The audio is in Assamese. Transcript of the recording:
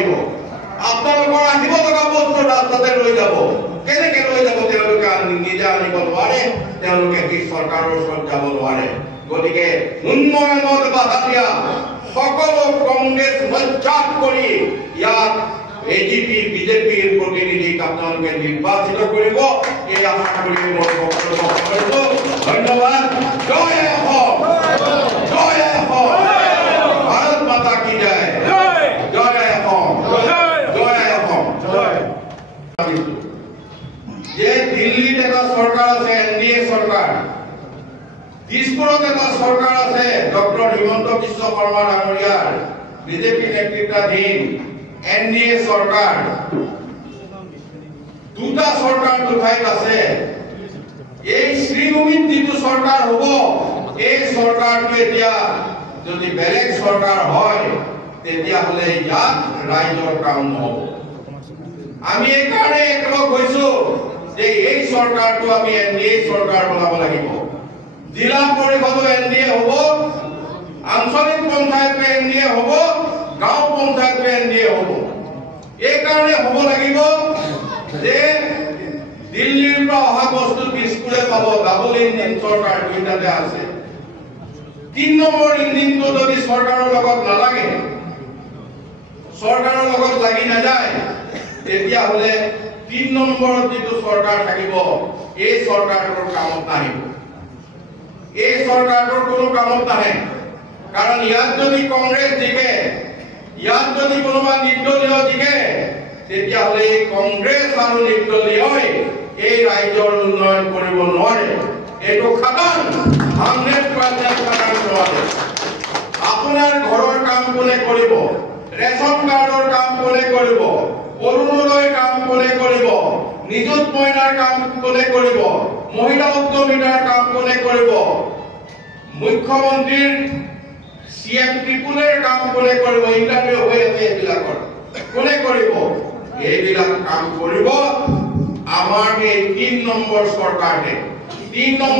লাগিব আপোনালোকৰ আহিব লগা বস্তু ৰাস্তাতে ৰৈ যাব কেনেকৈ ৰৈ যাব তেওঁলোকে নিজে আনিব নোৱাৰে তেওঁলোকে কি চৰকাৰৰ ওচৰত যাব নোৱাৰে গতিকে উন্নয়নত বাধা দিয়া সকলো কংগ্ৰেছ নস্যাৎ কৰি ইয়াত এজিপি বিজেপিৰ প্ৰতিনিধিক আপোনালোকে নিৰ্বাচিত কৰিব এই আশা কৰি মই বক্তব্য কৰিছো ধন্যবাদ জয় অসম জয় অসম ভাৰত মাতা কি জয় জয় অসম জয় অসম যে দিল্লীত এটা চৰকাৰ আছে এনডিএ চৰকাৰ দিছপুৰত এটা চৰকাৰ আছে ডক্টৰ হিমন্ত বিশ্ব শৰ্মা ডাঙৰীয়াৰ বিজেপি নেতৃত্বাধীন এনডিএ চৰকাৰ দুটা চৰকাৰ দুঠাইত আছে এই শ্ৰীভূমিত যিটো চৰকাৰ হ'ব এই চৰকাৰটো এতিয়া যদি বেলেগ চৰকাৰ হয় তেতিয়াহ'লে ইয়াত ৰাইজৰ কাম নহ'ব আমি এইকাৰণে একলগ হৈছো যে এই চৰকাৰটো আমি এনডিএ চৰকাৰ বনাব লাগিব জিলা পৰিষদো এনডিএ হ'ব আঞ্চলিক পঞ্চায়তো এনডিএ হ'ব গাঁও পঞ্চায়তো এনডিএ হ'ব এই কাৰণে হ'ব লাগিব যে দিল্লীৰ পৰা অহা বস্তু দিছপুৰে পাব ডাবল ইঞ্জিন চৰকাৰ দুইটাতে আছে ৩ নম্বৰ ইঞ্জিনটো যদি চৰকাৰৰ লগত নালাগে চৰকাৰৰ লগত লাগি নাযায় তেতিয়াহ'লে ৩ নম্বৰত যিটো চৰকাৰ থাকিব এই চৰকাৰটোৰ কামত নাহিব এই চৰকাৰটোৰ কোনো কামত নাহে কাৰণ ইয়াত যদি কংগ্ৰেছ জিকে ইয়াত যদি কোনোবা নিৰ্দলীয় জিকে তেতিয়াহ'লে কংগ্ৰেছ আৰু নিৰ্দলীয়ই এই ৰাজ্যৰ উন্নয়ন কৰিব নোৱাৰে এইটো খাটান 100% খাটান নোৱাৰে আপোনাৰ ঘৰৰ কাম কোনে কৰিব ৰেচন কাৰ্ডৰ কাম কোনে কৰিব অৰুণোদয় কাম কোনে কৰিব নিযুত মইনাৰ কাম কোনে কৰিব মহিলা উদ্যমিতাৰ কাম কোনে কৰিব মুখ্যমন্ত্ৰীৰ সিএম ত্ৰিপুলেৰ কাম কোনে কৰিব ইন্টাৰভিউ হৈ আছে এইবিলাকৰ কোনে কৰিব এইবিলাক কাম কৰিব আমাৰ এই ৩ নম্বৰ চৰকাৰে ৩ নম্বৰ